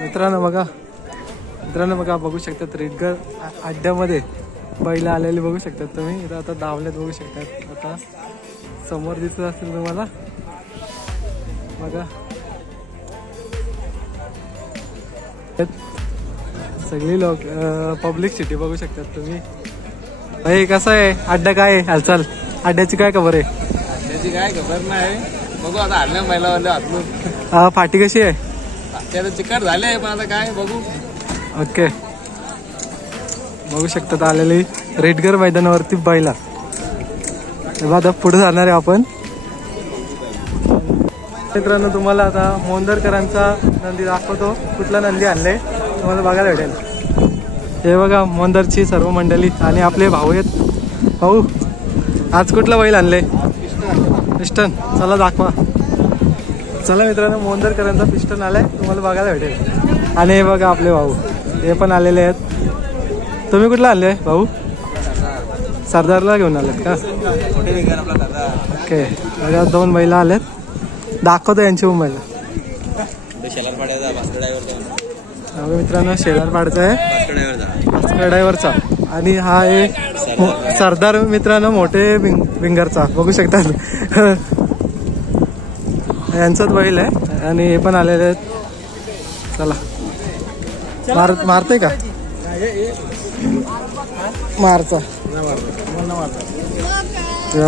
मित्रांनो बघा बघू शकतात रेडगर अड्ड्यामध्ये बैल आलेले बघू शकतात तुम्ही. इथं आता धावल्यात बघू शकतात. आता समोर दिसत असेल तुम्हाला बघा सगळी लोक पब्लिक सिटी बघू शकतात तुम्ही. भाई कसं आहे अड्डा, काय हालचाल अड्ड्याची, काय खबर आहे? अड्ड्याची काय खबर नाही, बघू आता हरल्या महिला. फाटी कशी आहे? आता चिकट झाले पण आता काय बघू. ओके बघू शकतात आलेली रेडगर मैदानावरती बैला. आता पुढे जाणार आहे आपण. मित्रांनो तुम्हाला आता मोंदरकरांचा नंदी दाखवतो. कुठला नंदी आणले तुम्हाला बघायला भेटेल. हे बघा मोंदरची सर्व मंडळी आणि आपले भाऊ आहेत. भाऊ आज कुठला बैल आणले? पिस्टन. चला दाखवा. चला मित्रांनो मोंदरकरांचा पिस्टन आलाय तुम्हाला बघायला भेटेल. आणि हे बघा आपले भाऊ हे पण आलेले आहेत. तुम्ही कुठला आणले भाऊ? सरदारला घेऊन आलेत का? ओके बघा 2 बैला आलेत. दाखवतो यांची मुंबईला. मित्रांनो शेलारपाडचा आहे भास्कर ड्रायव्हरचा. आणि हा आहे सरदार मित्रांनो मोठे विंगरचा बघू शकतात. यांचाच बैल आहे आणि हे पण आलेले आहेत. चला मारते का? मारचा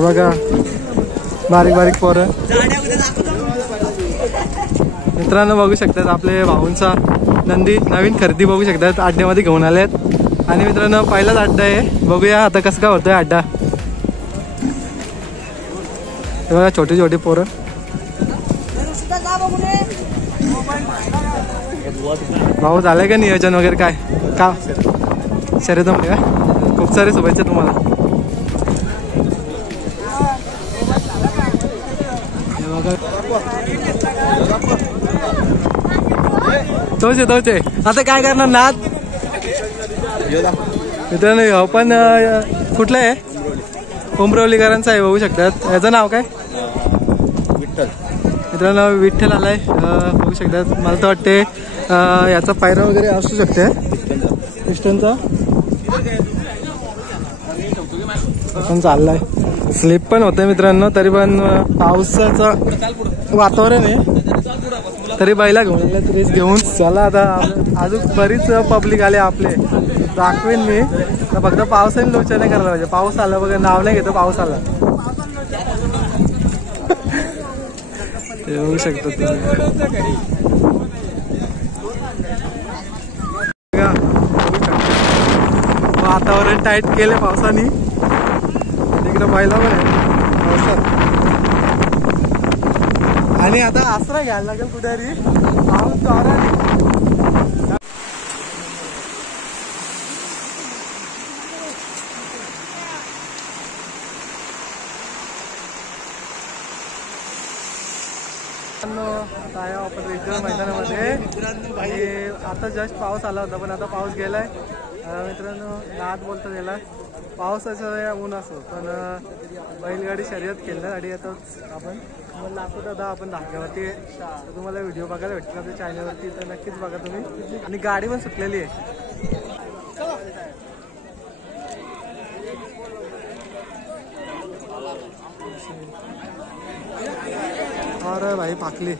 बघा बारीक बारीक पोरं. मित्रांनो बघू शकतात आपले भाऊंचा नंदी नवीन खरेदी बघू शकतात अड्ड्यामध्ये घेऊन आलेत. आणि मित्रांनो पहिलाच अड्डा आहे. बघूया आता कसं काय होतोय अड्डा. हे बघा छोटी छोटी पोरं. भाऊ झालंय का नियोजन वगैरे काय का शर्यतीमध्ये का? खूप सारे शुभेच्छा तुम्हाला. तोच आहे. आता काय करणार नाद मित्रांनो. पण कुठलं आहे? उमरवलीकरांचं आहे बघू शकतात. याचं नाव काय? विठ्ठल. मित्रांनो विठ्ठल आलाय बघू शकतात. मला तर वाटते याचा पायरा वगैरे असू शकते पिस्टनचा. पण चाललाय. स्लिप पण होतंय मित्रांनो. तरी पण पावसाचं वातावरण आहे तरी बैला घेऊन आले रेस घेऊन. चला आता अजून बरीच पब्लिक आले आपले दाखवेन मी. फक्त पावसाने लोचा नाही करायला पाहिजे. पाऊस आला बघा नाव नाही घेतो. पाऊस आला ते होऊ शकतो. वातावरण टाईट केले पावसाने. तिकडे बैला पण आहे पावसात. आणि आता आसरा घ्यायला लागेल कुठेतरी. पाऊस जोराने. आता आहे आपण रेडगर मैदानामध्ये. आता जस्ट पाऊस आला होता पण आता पाऊस गेलाय. मित्रांनो नाद बोलतात याला. पावसाचं ऊन असो पण बैलगाडी शर्यत खेळण्यासाठी येतोच आपण. तुम्हाला दाखवतो आता आपण धाग्यावरती. तर तुम्हाला व्हिडिओ बघायला भेटला आपल्या चॅनलवरती तर नक्कीच बघा तुम्ही. आणि गाडी पण सुटलेली आहे. अरे भाई पाकली.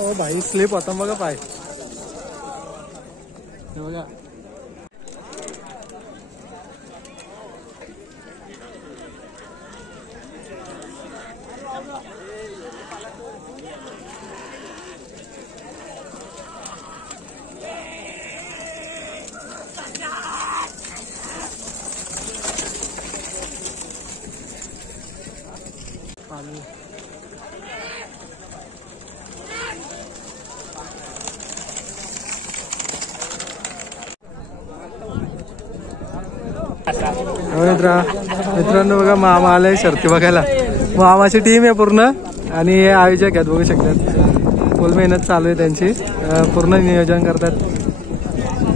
ओ भाई स्लिप होता बघा पाय. बघा मित्रांनो बघा मामा आलाय शर्ती बघायला. मामाची टीम आहे पूर्ण आणि हे आयोजक आहेत बघू शकतात. फुल मेहनत चालू आहे त्यांची. पूर्ण नियोजन करतात.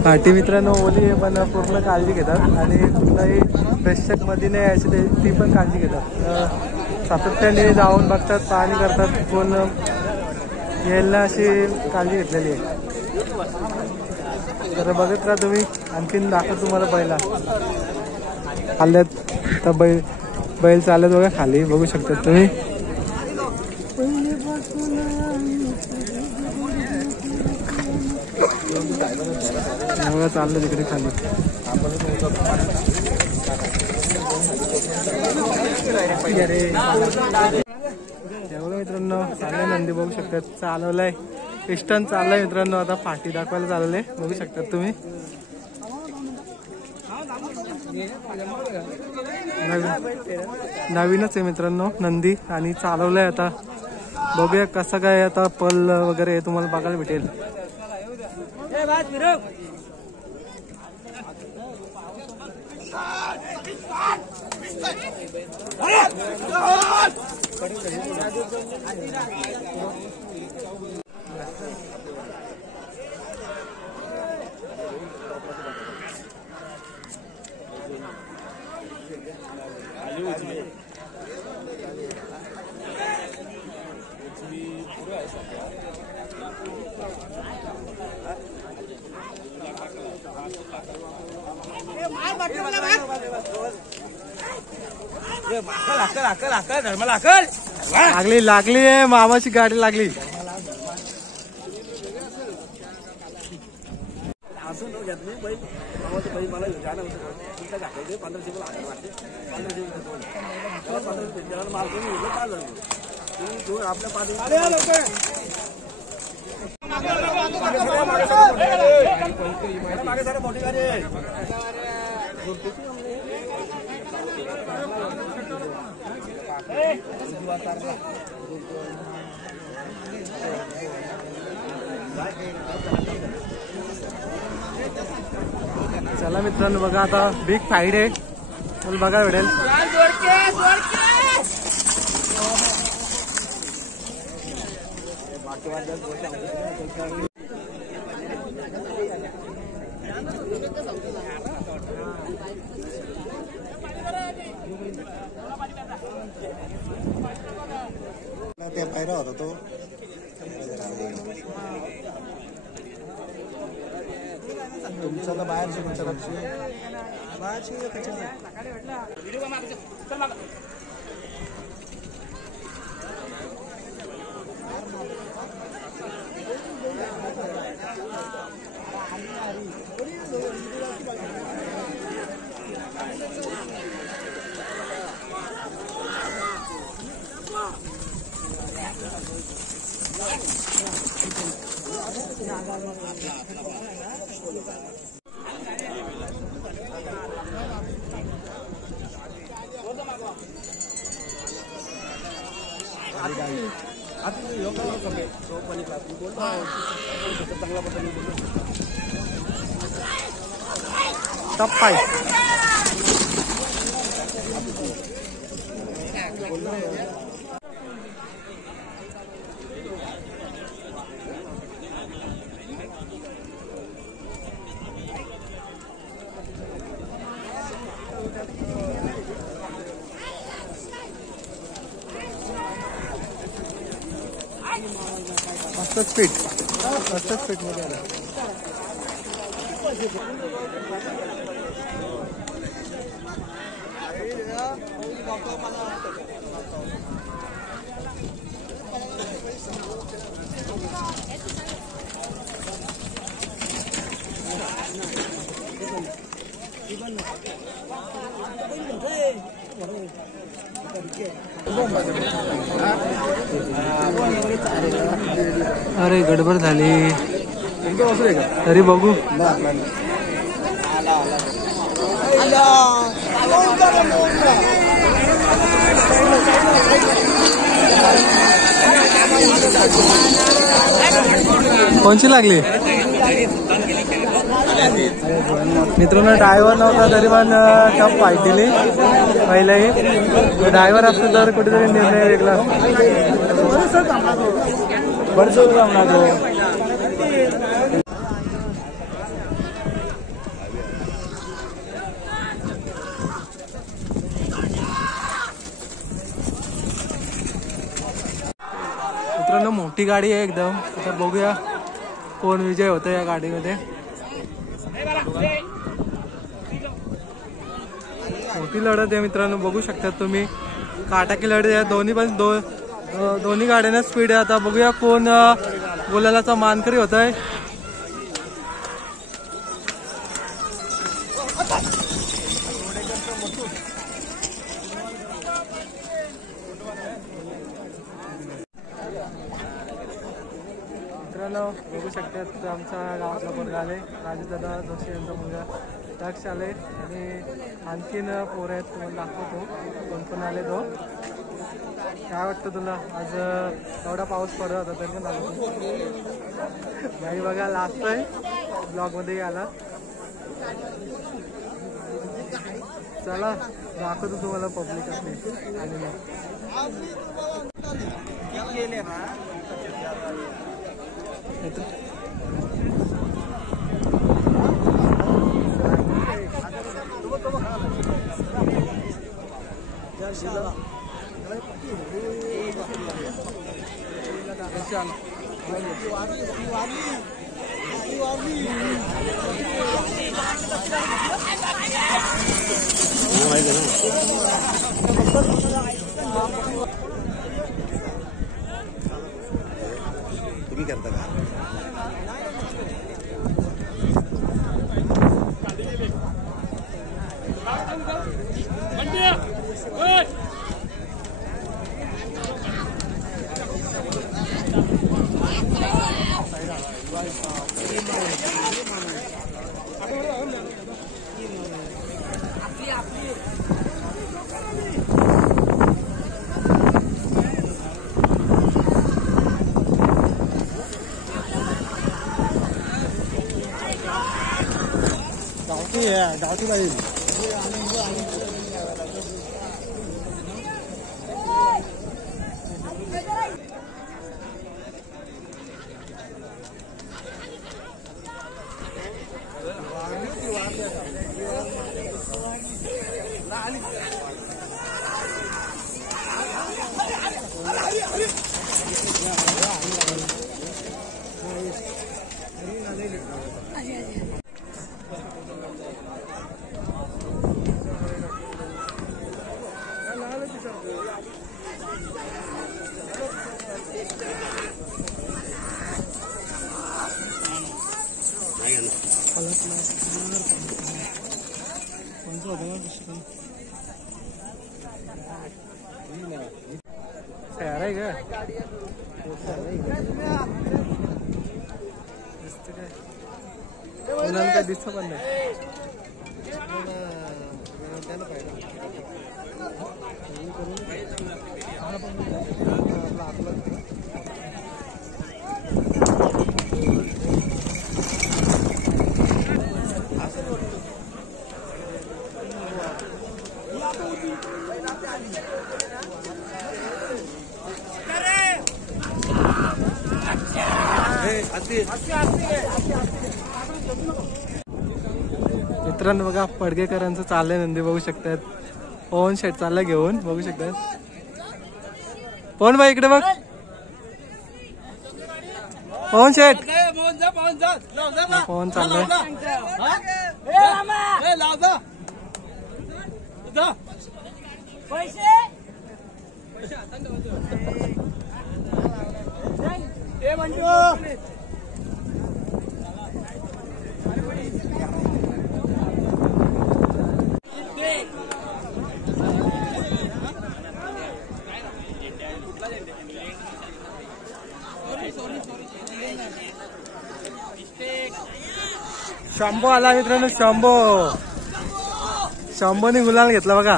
पाठी मित्रांनो ओली आहे पण पूर्ण काळजी घेतात आणि कुठलाही प्रेक्षक मध्ये नाही यायची ती पण काळजी घेतात. सातत्याने जाऊन बघतात, पाहणी करतात, कोण यायला अशी काळजी घेतलेली आहे. तर बघत राहा तुम्ही, आणखीन दाखवतो तुम्हाला बैला आल्यात. तर बैल चालत बघा खाली, बघू शकतात तुम्ही. चाललं तिकडे खाली. एवढं मित्रांनो चाललंय नंदी, बघू शकतात. चालवलंय पिस्टन चाललंय मित्रांनो. आता फाटी दाखवायला चाललंय, बघू शकतात तुम्ही. नवीनच आहे मित्रांनो नंदी आणि चालवलंय. आता बघूया कसं काय आता पल वगैरे तुम्हाला बघायला भेटेल. लागली लागली आहे, मामाची गाडी लागली. चला मित्रांनो बघा आता बिग फाईट आहे, मला बघा भेटेल. ते पायरा होता तो तुमचं तर बाहेरचे तुमच्या बाहेरची टप पाय मस्त स्पीड मध्ये आला. अरे गडबड झाली तरी बघू. कोणची लागली मित्रांनो? ड्रायव्हर नव्हता तरी पण टफ फाईट दिली पहिलाही. ड्रायव्हर असतो तर कुठेतरी निर्णय वेगळा. मोठी गाडी आहे एकदम. आता बघूया कोण विजय होतं या गाडीमध्ये. मोठी लढत आहे मित्रांनो, बघू शकतात तुम्ही. काटाकी लढत आहे. दोन्ही गाड्यांना स्पीड आहे. आता बघूया कोण गुलालाचा मानकरी होत आहे. मित्रांनो बघू शकतात आमच्या गावातला पोरगा आले. राजूदादा जोशी यांचा मुलगा दक्ष आले आणि आणखीन पोरं आहेत. तुम्हाला दाखवतो कोण कोण आले. तो काय वाटतं तुला? आज एवढा पाऊस पडत होता तरी पण आलो नाही बघा. लास्ट आहे ब्लॉगमध्ये आला. चला दाखवतो तुम्हाला पब्लिक असते आणि तुम्ही करता का? गावठी पाहिजे. तयार आहे का? उन्हाळ्यात काय दिसत पण नाही. मित्रांनो बघा पडगेकरांचं चाललंय नंदी. बघू शकतात पवन शेट चालला घेऊन. बघू शकतात पवन भाई इकडे बघ. पवन शेट पवन चाललंय. शंभो आला मित्रांनो. शंभोने गुलाल घेतला बघा.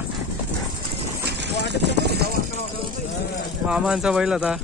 मामांचा बैल होता.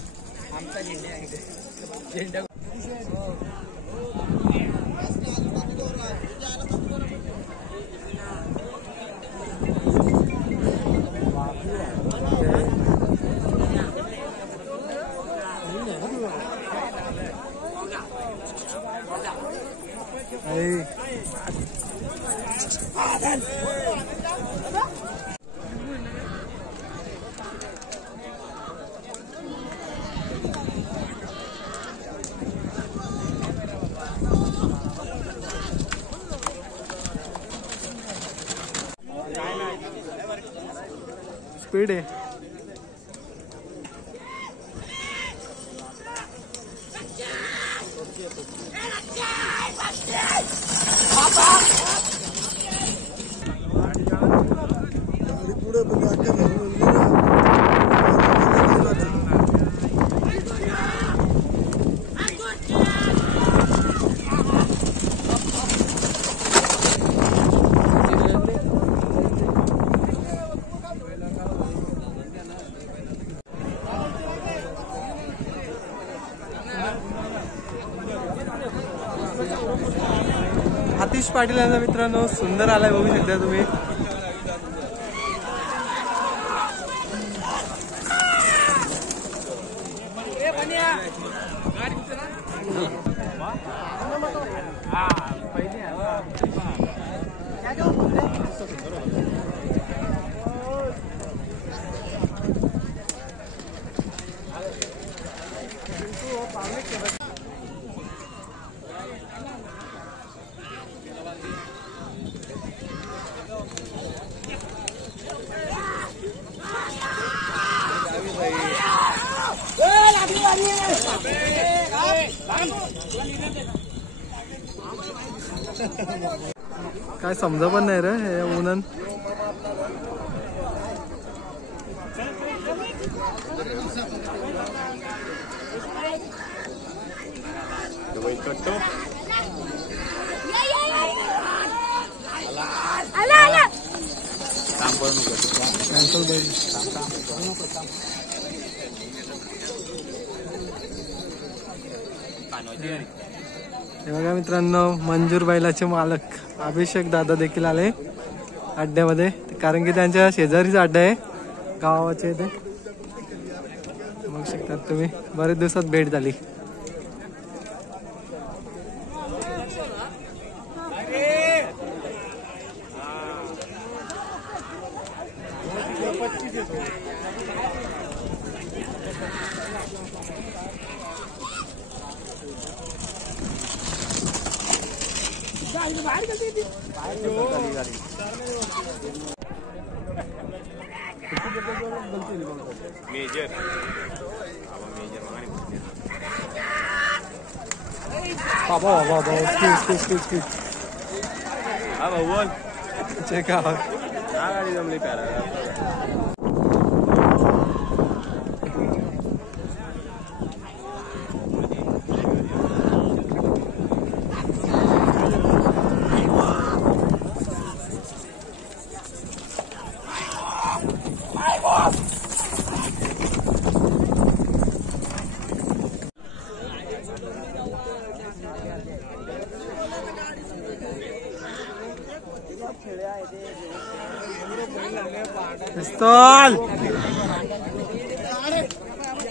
स्पीड आहे. आतिश पाटील यांचा मित्रांनो सुंदर आलाय बघू शकता तुम्ही. काय समजा पण नाही रे हे उन्हान. हे बघा मित्रांनो मंजूर बैलाचे मालक अभिषेक दादा देखील आले अड्ड्यामध्ये, कारण की त्यांच्या शेजारीच अड्डा आहे गावाचे इथे. बघू शकतात तुम्ही बरेच दिवसात भेट झाली. मेजर बाबा बाबा स्पीड हा भाऊ बोल. चेक आहोत. हा गाडी जमली प्यारा. पिस्तौल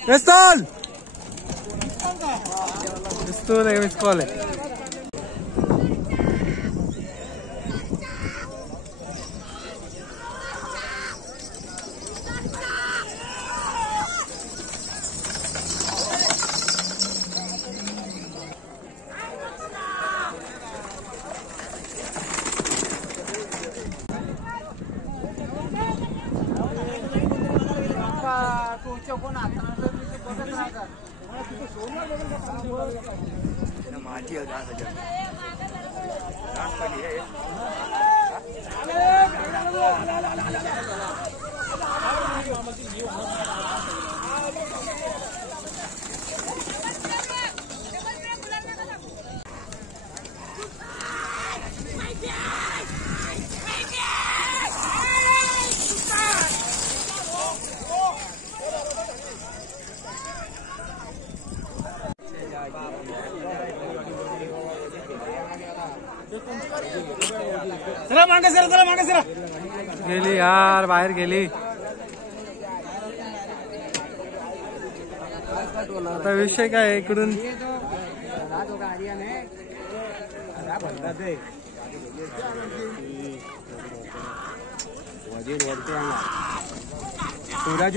पिस्तौल पिस्तौल है, मिस कॉल है. गेली यार, बाहेर गेली. आता विषय काय इकडून सूरज